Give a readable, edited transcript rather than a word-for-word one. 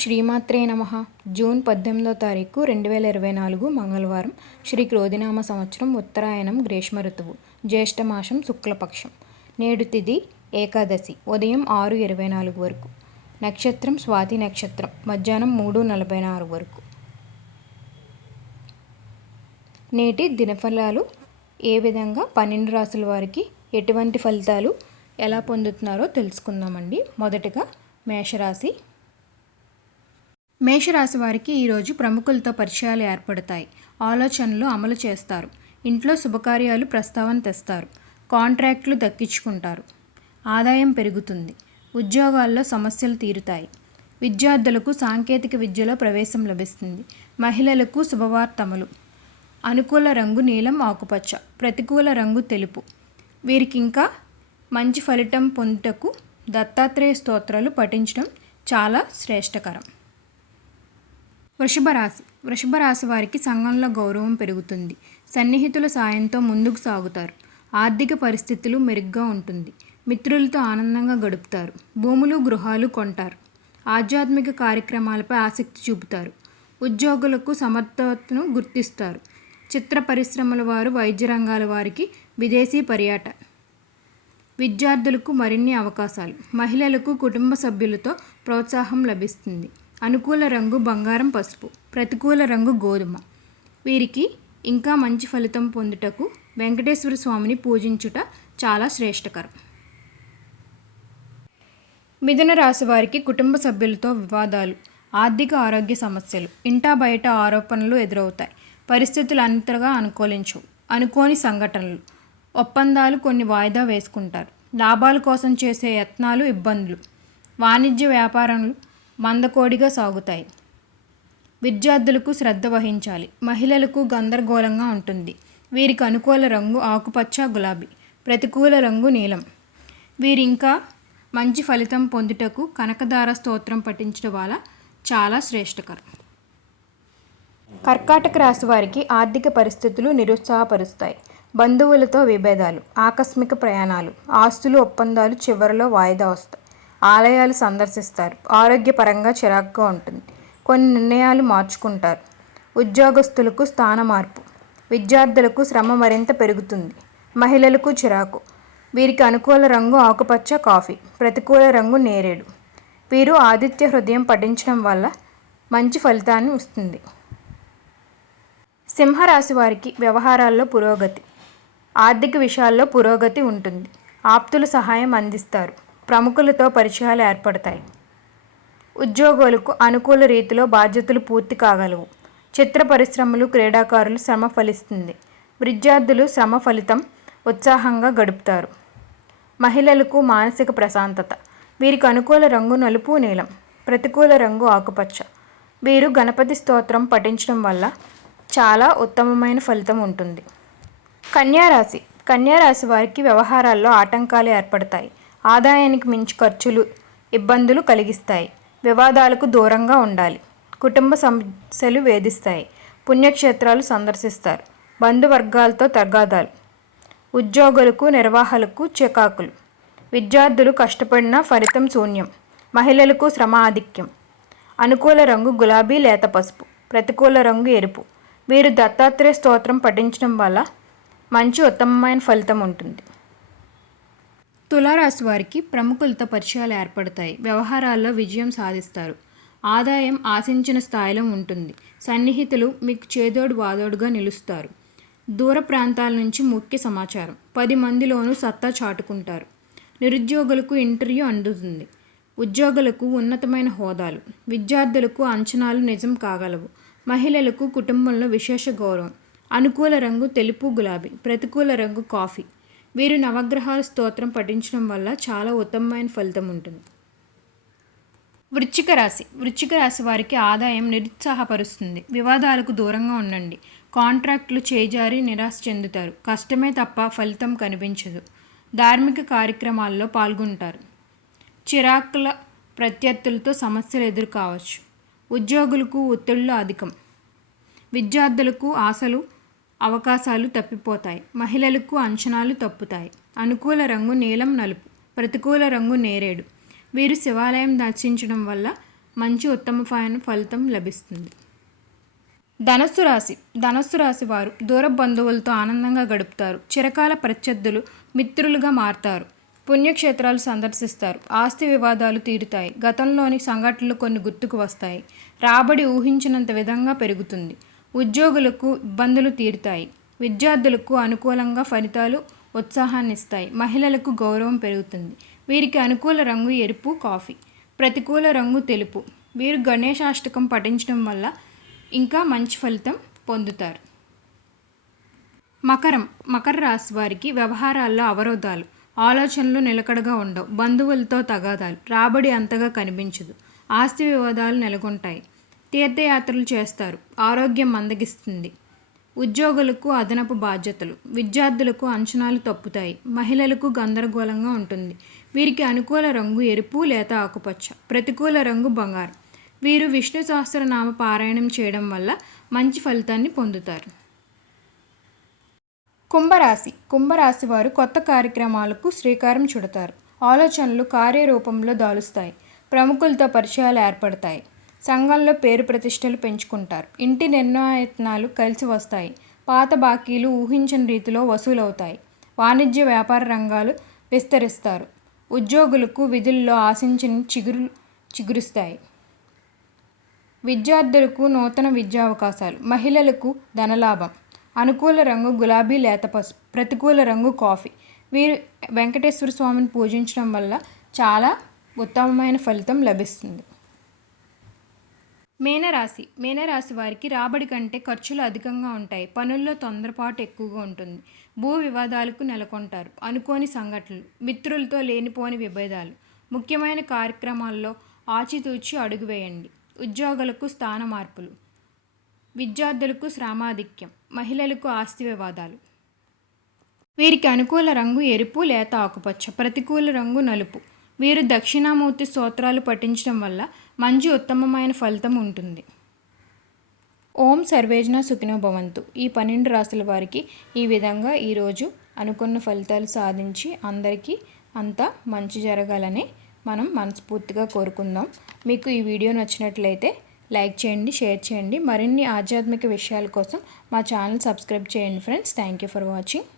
శ్రీమాత్రే నమః. జూన్ 18వ తారీఖు 2024 మంగళవారం. శ్రీ క్రోధినామ సంవత్సరం ఉత్తరాయణం గ్రీష్మ ఋతువు జ్యేష్ఠమాసం శుక్లపక్షం. నేడు తిథి ఏకాదశి ఉదయం 6:24 వరకు. నక్షత్రం స్వాతి నక్షత్రం మధ్యాహ్నం 3:46 వరకు. నేటి దినఫలాలు ఏ విధంగా 12 రాసుల వారికి ఎటువంటి ఫలితాలు ఎలా పొందుతున్నారో తెలుసుకుందామండి. మొదటగా మేషరాశి. మేషరాశి వారికి ఈరోజు ప్రముఖులతో పరిచయాలు ఏర్పడతాయి. ఆలోచనలు అమలు చేస్తారు. ఇంట్లో శుభకార్యాలు ప్రస్తావన తెస్తారు. కాంట్రాక్టులు దక్కించుకుంటారు. ఆదాయం పెరుగుతుంది. ఉద్యోగాల్లో సమస్యలు తీరుతాయి. విద్యార్థులకు సాంకేతిక విద్యలో ప్రవేశం లభిస్తుంది. మహిళలకు శుభవార్తములు. అనుకూల రంగు నీలం ఆకుపచ్చ, ప్రతికూల రంగు తెలుపు. వీరికి ఇంకా మంచి ఫలితం పొందుటకు దత్తాత్రేయ స్తోత్రాలు పఠించడం చాలా శ్రేష్టకరం. వృషభ రాశి వారికి సంఘంలో గౌరవం పెరుగుతుంది. సన్నిహితుల సాయంతో ముందుకు సాగుతారు. ఆర్థిక పరిస్థితులు మెరుగ్గా ఉంటుంది. మిత్రులతో ఆనందంగా గడుపుతారు. భూములు గృహాలు కొంటారు. ఆధ్యాత్మిక కార్యక్రమాలపై ఆసక్తి చూపుతారు. ఉద్యోగులకు సమర్థతను గుర్తిస్తారు. చిత్ర పరిశ్రమల వారు, వైద్య రంగాల వారికి విదేశీ పర్యటన. విద్యార్థులకు మరిన్ని అవకాశాలు. మహిళలకు కుటుంబ సభ్యులతో ప్రోత్సాహం లభిస్తుంది. అనుకూల రంగు బంగారం పసుపు, ప్రతికూల రంగు గోధుమ. వీరికి ఇంకా మంచి ఫలితం పొందుటకు వెంకటేశ్వర స్వామిని పూజించుట చాలా శ్రేష్టకరం. మిథున రాశి వారికి కుటుంబ సభ్యులతో వివాదాలు, ఆర్థిక ఆరోగ్య సమస్యలు, ఇంటా బయట ఆరోపణలు ఎదురవుతాయి. పరిస్థితులు అంతగా అనుకూలించవు. అనుకోని సంఘటనలు, ఒప్పందాలు కొన్ని వాయిదా వేసుకుంటారు. లాభాల కోసం చేసే యత్నాలు ఇబ్బందులు. వాణిజ్య వ్యాపారాలు మందకోడిగా సాగుతాయి. విద్యార్థులకు శ్రద్ధ వహించాలి. మహిళలకు గందరగోళంగా ఉంటుంది. వీరికి అనుకూల రంగు ఆకుపచ్చ గులాబీ, ప్రతికూల రంగు నీలం. వీరు ఇంకా మంచి ఫలితం పొందుటకు కనకదార స్తోత్రం పఠించడం వల్ల చాలా శ్రేష్టకరం. కర్కాటక రాశి వారికి ఆర్థిక పరిస్థితులు నిరుత్సాహపరుస్తాయి. బంధువులతో విభేదాలు, ఆకస్మిక ప్రయాణాలు, ఆస్తులు ఒప్పందాలు చివరిలో వాయిదా వస్తాయి. ఆలయాలు సందర్శిస్తారు. ఆరోగ్యపరంగా చిరాకుగా ఉంటుంది. కొన్ని నిర్ణయాలు మార్చుకుంటారు. ఉద్యోగస్తులకు స్థాన మార్పు. విద్యార్థులకు శ్రమ మరింత పెరుగుతుంది. మహిళలకు చిరాకు. వీరికి అనుకూల రంగు ఆకుపచ్చ కాఫీ, ప్రతికూల రంగు నేరేడు. వీరు ఆదిత్య హృదయం పఠించడం వల్ల మంచి ఫలితాన్ని వస్తుంది. సింహరాశి వారికి వ్యవహారాల్లో పురోగతి, ఆర్థిక విషయాల్లో పురోగతి ఉంటుంది. ఆప్తుల సహాయం అందిస్తారు. ప్రముఖులతో పరిచయాలు ఏర్పడతాయి. ఉద్యోగులకు అనుకూల రీతిలో బాధ్యతలు పూర్తి కాగలవు. చిత్ర పరిశ్రమలు, క్రీడాకారులు శ్రమ ఫలిస్తుంది. విద్యార్థులు శ్రమ ఫలితం ఉత్సాహంగా గడుపుతారు. మహిళలకు మానసిక ప్రశాంతత. వీరికి అనుకూల రంగు నలుపు నీలం, ప్రతికూల రంగు ఆకుపచ్చ. వీరు గణపతి స్తోత్రం పఠించడం వల్ల చాలా ఉత్తమమైన ఫలితం ఉంటుంది. కన్యారాశి వారికి వ్యవహారాల్లో ఆటంకాలు ఏర్పడతాయి. ఆదాయానికి మించి ఖర్చులు ఇబ్బందులు కలిగిస్తాయి. వివాదాలకు దూరంగా ఉండాలి. కుటుంబ సమస్యలు వేధిస్తాయి. పుణ్యక్షేత్రాలు సందర్శిస్తారు. బంధువర్గాలతో తగాదాలు. ఉద్యోగులకు నిర్వాహకులకు చికాకులు. విద్యార్థులు కష్టపడిన ఫలితం శూన్యం. మహిళలకు శ్రమ ఆధిక్యం. అనుకూల రంగు గులాబీ లేత పసుపు, ప్రతికూల రంగు ఎరుపు. వీరు దత్తాత్రేయ స్తోత్రం పఠించడం వల్ల మంచి ఉత్తమమైన ఫలితం ఉంటుంది. తులారాశి వారికి ప్రముఖులతో పరిచయాలు ఏర్పడతాయి. వ్యవహారాల్లో విజయం సాధిస్తారు. ఆదాయం ఆశించిన స్థాయిలో ఉంటుంది. సన్నిహితులు మీకు చేదోడు వాదోడుగా నిలుస్తారు. దూర ప్రాంతాల నుంచి ముఖ్య సమాచారం. 10 మందిలోనూ సత్తా చాటుకుంటారు. నిరుద్యోగులకు ఇంటర్వ్యూ అందుతుంది. ఉద్యోగులకు ఉన్నతమైన హోదాలు. విద్యార్థులకు అంచనాలు నిజం కాగలవు. మహిళలకు కుటుంబంలో విశేష గౌరవం. అనుకూల రంగు తెలుపు గులాబీ, ప్రతికూల రంగు కాఫీ. వీరు నవగ్రహాల స్తోత్రం పఠించడం వల్ల చాలా ఉత్తమమైన ఫలితం ఉంటుంది. వృశ్చిక రాశి వారికి ఆదాయం నిరుత్సాహపరుస్తుంది. వివాదాలకు దూరంగా ఉండండి. కాంట్రాక్టులు చేజారి నిరాశ చెందుతారు. కష్టమే తప్ప ఫలితం కనిపించదు. ధార్మిక కార్యక్రమాల్లో పాల్గొంటారు. చిరాకుల ప్రత్యర్థులతో సమస్యలు ఎదురు కావచ్చు. ఉద్యోగులకు ఒత్తిళ్లు అధికం. విద్యార్థులకు ఆశలు అవకాశాలు తప్పిపోతాయి. మహిళలకు అంచనాలు తప్పుతాయి. అనుకూల రంగు నీలం నలుపు, ప్రతికూల రంగు నేరేడు. వీరు శివాలయం దర్శించడం వల్ల మంచి ఉత్తమమైన ఫలితం లభిస్తుంది. ధనస్సు రాశి వారు దూర బంధువులతో ఆనందంగా గడుపుతారు. చిరకాల ప్రత్యర్థులు మిత్రులుగా మారతారు. పుణ్యక్షేత్రాలు సందర్శిస్తారు. ఆస్తి వివాదాలు తీరుతాయి. గతంలోని సంఘటనలు కొన్ని గుర్తుకు వస్తాయి. రాబడి ఊహించినంత విధంగా పెరుగుతుంది. ఉద్యోగులకు ఇబ్బందులు తీరుతాయి. విద్యార్థులకు అనుకూలంగా ఫలితాలు ఉత్సాహాన్నిస్తాయి. మహిళలకు గౌరవం పెరుగుతుంది. వీరికి అనుకూల రంగు ఎరుపు కాఫీ, ప్రతికూల రంగు తెలుపు. వీరు గణేశాష్టకం పఠించడం వల్ల ఇంకా మంచి ఫలితం పొందుతారు. మకర రాశి వారికి వ్యవహారాల్లో అవరోధాలు, ఆలోచనలు నిలకడగా ఉండవు. బంధువులతో తగాదాలు, రాబడి అంతగా కనిపించదు. ఆస్తి వివాదాలు నెలకొంటాయి. తీర్థయాత్రలు చేస్తారు. ఆరోగ్యం మందగిస్తుంది. ఉద్యోగులకు అదనపు బాధ్యతలు, విద్యార్థులకు అంచనాలు తప్పుతాయి. మహిళలకు గందరగోళంగా ఉంటుంది. వీరికి అనుకూల రంగు ఎరుపు లేత ఆకుపచ్చ, ప్రతికూల రంగు బంగారం. వీరు విష్ణు సహస్రనామ పారాయణం చేయడం వల్ల మంచి ఫలితాన్ని పొందుతారు. కుంభరాశి వారు కొత్త కార్యక్రమాలకు శ్రీకారం చుడతారు. ఆలోచనలు కార్యరూపంలో దాలుస్తాయి. ప్రముఖులతో పరిచయాలు ఏర్పడతాయి. సంఘంలో పేరు ప్రతిష్టలు పెంచుకుంటారు. ఇంటి నిర్ణయత్నాలు కలిసి వస్తాయి. పాత బాకీలు ఊహించని రీతిలో వసూలవుతాయి. వాణిజ్య వ్యాపార రంగాలు విస్తరిస్తారు. ఉద్యోగులకు విధుల్లో ఆశించిన చిగురుస్తాయి. విద్యార్థులకు నూతన విద్యా అవకాశాలు, మహిళలకు ధనలాభం. అనుకూల రంగు గులాబీ లేత పసుపు, ప్రతికూల రంగు కాఫీ. వీరు వెంకటేశ్వర స్వామిని పూజించడం వల్ల చాలా ఉత్తమమైన ఫలితం లభిస్తుంది. మీనరాశి వారికి రాబడి కంటే ఖర్చులు అధికంగా ఉంటాయి. పనుల్లో తొందరపాటు ఎక్కువగా ఉంటుంది. భూ వివాదాలకు నెలకొంటారు. అనుకోని సంఘటనలు, మిత్రులతో లేనిపోని విభేదాలు. ముఖ్యమైన కార్యక్రమాల్లో ఆచితూచి అడుగు వేయండి. ఉద్యోగులకు స్థాన మార్పులు, విద్యార్థులకు శ్రమాధిక్యం, మహిళలకు ఆస్తి వివాదాలు. వీరికి అనుకూల రంగు ఎరుపు లేత ఆకుపచ్చ, ప్రతికూల రంగు నలుపు. వీరు దక్షిణామూర్తి స్తోత్రాలు పఠించడం వల్ల మంచి ఉత్తమమైన ఫలితం ఉంటుంది. ఓం సర్వేజన సుఖినో భవంతు. ఈ 12 రాశుల వారికి ఈ విధంగా ఈరోజు అనుకున్న ఫలితాలు సాధించి అందరికీ అంతా మంచి జరగాలని మనం మనస్ఫూర్తిగా కోరుకుందాం. మీకు ఈ వీడియో నచ్చినట్లయితే లైక్ చేయండి, షేర్ చేయండి. మరిన్ని ఆధ్యాత్మిక విషయాల కోసం మా ఛానల్ సబ్స్క్రైబ్ చేయండి friends. Thank you for watching.